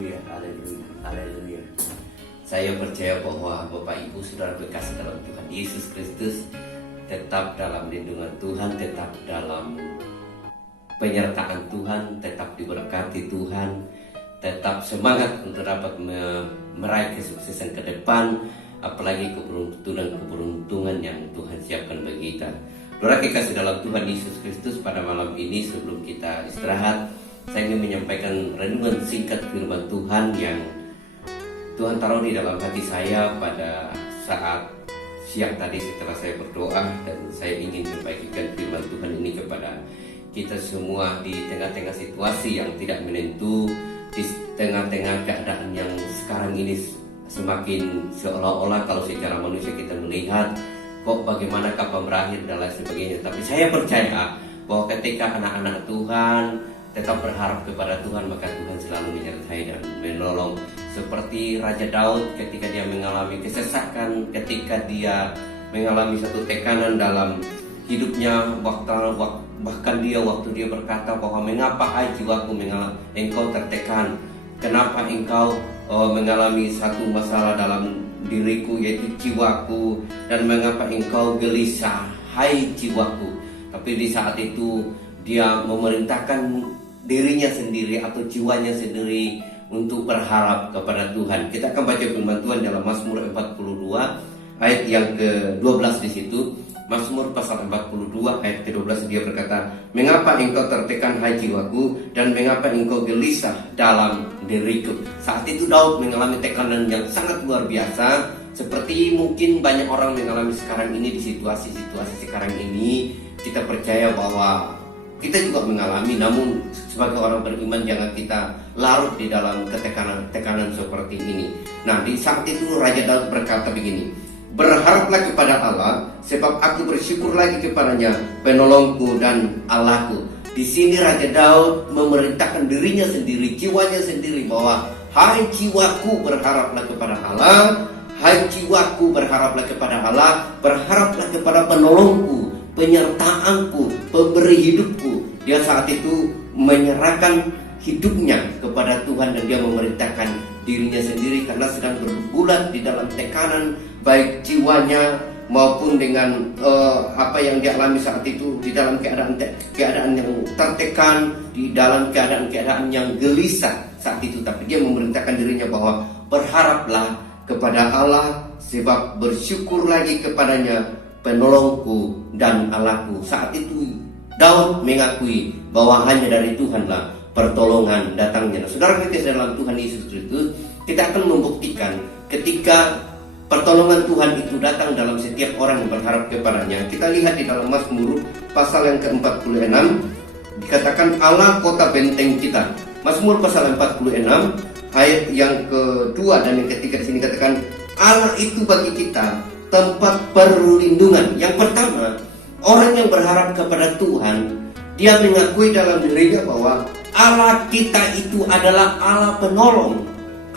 Haleluya, haleluya. Saya percaya bahwa Bapak Ibu Saudara berkasih dalam Tuhan Yesus Kristus tetap dalam lindungan Tuhan, tetap dalam penyertaan Tuhan, tetap diberkati Tuhan, tetap semangat untuk dapat meraih kesuksesan ke depan, apalagi keberuntungan yang Tuhan siapkan bagi kita. Saudara kekasih dalam Tuhan Yesus Kristus, pada malam ini sebelum kita istirahat, saya ingin menyampaikan renungan singkat firman Tuhan yang Tuhan taruh di dalam hati saya pada saat siang tadi setelah saya berdoa, dan saya ingin membagikan firman Tuhan ini kepada kita semua di tengah-tengah situasi yang tidak menentu, di tengah-tengah keadaan yang sekarang ini semakin seolah-olah kalau secara manusia kita melihat kok bagaimana kapan berakhir dan lain sebagainya. Tapi saya percaya bahwa ketika anak-anak Tuhan tetap berharap kepada Tuhan, maka Tuhan selalu menyertai dan menolong. Seperti Raja Daud ketika dia mengalami kesesakan, ketika dia mengalami satu tekanan dalam hidupnya, bahkan waktu dia berkata bahwa mengapa hai jiwaku engkau tertekan, kenapa engkau mengalami satu masalah dalam diriku yaitu jiwaku, dan mengapa engkau gelisah hai jiwaku. Tapi di saat itu dia memerintahkan dirinya sendiri atau jiwanya sendiri untuk berharap kepada Tuhan. Kita akan baca firman Tuhan dalam Mazmur 42 ayat yang ke-12 di situ. Mazmur pasal 42 ayat ke-12 dia berkata, "Mengapa engkau tertekan hai jiwaku, dan mengapa engkau gelisah dalam diriku?" Saat itu Daud mengalami tekanan yang sangat luar biasa, seperti mungkin banyak orang mengalami sekarang ini. Di situasi sekarang ini kita percaya bahwa kita juga mengalami, namun sebagai orang beriman jangan kita larut di dalam tekanan seperti ini. Nah, di saat itu Raja Daud berkata begini, "Berharaplah kepada Allah, sebab aku bersyukur lagi kepadanya, penolongku dan Allahku." Di sini Raja Daud memerintahkan dirinya sendiri, jiwanya sendiri, bahwa hai jiwaku berharaplah kepada Allah, hai jiwaku berharaplah kepada Allah, berharaplah kepada penolongku, penyertaanku, pemberi hidupku. Dia saat itu menyerahkan hidupnya kepada Tuhan, dan dia memerintahkan dirinya sendiri karena sedang bergulat di dalam tekanan baik jiwanya maupun dengan apa yang dia alami saat itu, di dalam keadaan yang tertekan, di dalam keadaan yang gelisah saat itu. Tapi dia memerintahkan dirinya bahwa berharaplah kepada Allah, sebab bersyukur lagi kepadanya, penolongku dan Allahku. Saat itu Daud mengakui bahwa hanya dari Tuhanlah pertolongan datangnya. Nah, saudara kita dalam Tuhan Yesus Kristus, kita akan membuktikan ketika pertolongan Tuhan itu datang dalam setiap orang yang berharap kepadanya. Kita lihat di dalam Mazmur pasal yang ke-46 dikatakan Allah kota benteng kita. Mazmur pasal 46 ayat yang kedua dan yang ketiga di sini katakan Allah itu bagi kita tempat perlindungan. Yang pertama, orang yang berharap kepada Tuhan, dia mengakui dalam dirinya bahwa Allah kita itu adalah Allah penolong,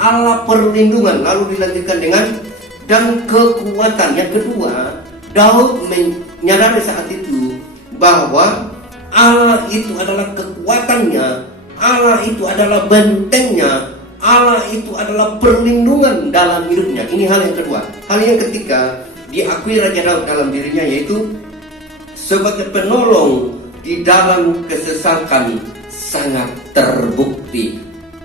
Allah perlindungan. Lalu dilanjutkan dengan dan kekuatan. Yang kedua, Daud menyadari saat itu bahwa Allah itu adalah kekuatannya, Allah itu adalah bentengnya, Allah itu adalah perlindungan dalam hidupnya. Ini hal yang kedua. Hal yang ketiga, diakui Raja Daud dalam dirinya, yaitu sebagai penolong di dalam kesesakan sangat terbukti.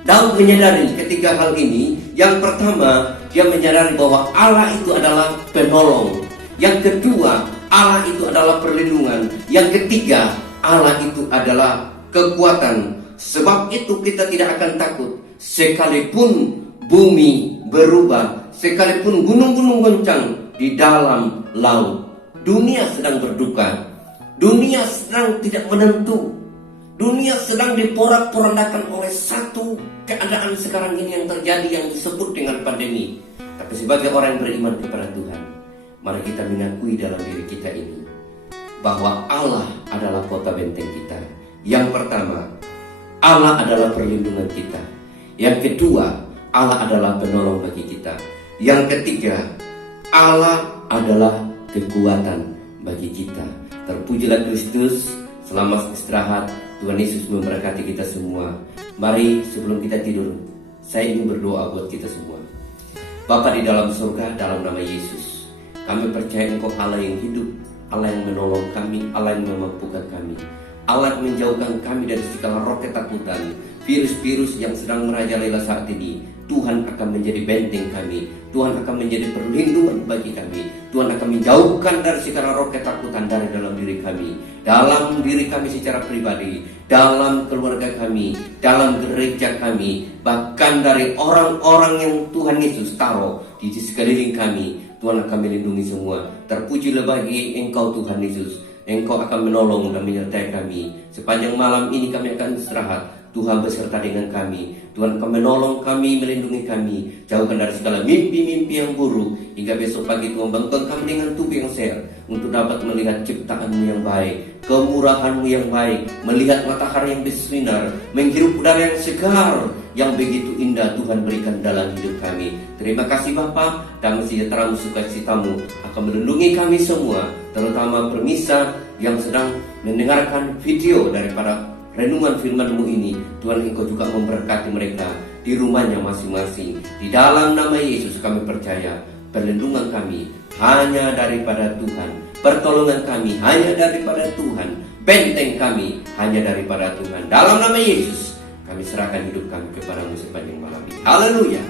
Daud menyadari ketiga hal ini. Yang pertama, dia menyadari bahwa Allah itu adalah penolong. Yang kedua, Allah itu adalah perlindungan. Yang ketiga, Allah itu adalah kekuatan. Sebab itu kita tidak akan takut sekalipun bumi berubah, sekalipun gunung-gunung goncang di dalam laut. Dunia sedang berduka, dunia sedang tidak menentu, dunia sedang diporak-porandakan oleh satu keadaan sekarang ini yang terjadi yang disebut dengan pandemi. Tapi sebagai orang yang beriman kepada Tuhan, mari kita mengakui dalam diri kita ini bahwa Allah adalah kota benteng kita. Yang pertama, Allah adalah perlindungan kita. Yang kedua, Allah adalah penolong bagi kita. Yang ketiga, Allah adalah kekuatan bagi kita. Terpujilah Kristus. Selamat istirahat. Tuhan Yesus memberkati kita semua. Mari sebelum kita tidur, Saya ingin berdoa buat kita semua. Bapa di dalam surga, dalam nama Yesus, kami percaya Engkau Allah yang hidup, Allah yang menolong kami, Allah yang memampukan kami, Allah yang menjauhkan kami dari segala roh ketakutan, virus-virus yang sedang merajalela saat ini. Tuhan akan menjadi benteng kami, Tuhan akan menjadi perlindungan bagi kami, Tuhan akan menjauhkan dari segala roh ketakutan dari dalam diri kami secara pribadi, dalam keluarga kami, dalam gereja kami, bahkan dari orang-orang yang Tuhan Yesus taruh di sekeliling kami. Tuhan akan melindungi semua. Terpujilah bagi Engkau Tuhan Yesus. Engkau akan menolong dan menyertai kami. Sepanjang malam ini kami akan istirahat. Tuhan beserta dengan kami. Tuhan akan menolong kami, melindungi kami, jauhkan dari segala mimpi-mimpi yang buruk. Hingga besok pagi Tuhan bangun kami dengan tubuh yang sehat, untuk dapat melihat ciptaan-Mu yang baik, kemurahan-Mu yang baik, melihat matahari yang bersinar, menghirup udara yang segar, yang begitu indah Tuhan berikan dalam hidup kami. Terima kasih Bapa, damai sejahtera-Mu, sukacita-Mu akan melindungi kami semua, terutama permisa yang sedang mendengarkan video daripada renungan firman-Mu ini. Tuhan, Engkau juga memberkati mereka di rumahnya masing-masing. Di dalam nama Yesus kami percaya, perlindungan kami hanya daripada Tuhan, pertolongan kami hanya daripada Tuhan, benteng kami hanya daripada Tuhan. Dalam nama Yesus kami serahkan hidup kami kepada-Mu sepanjang malam ini. Haleluya.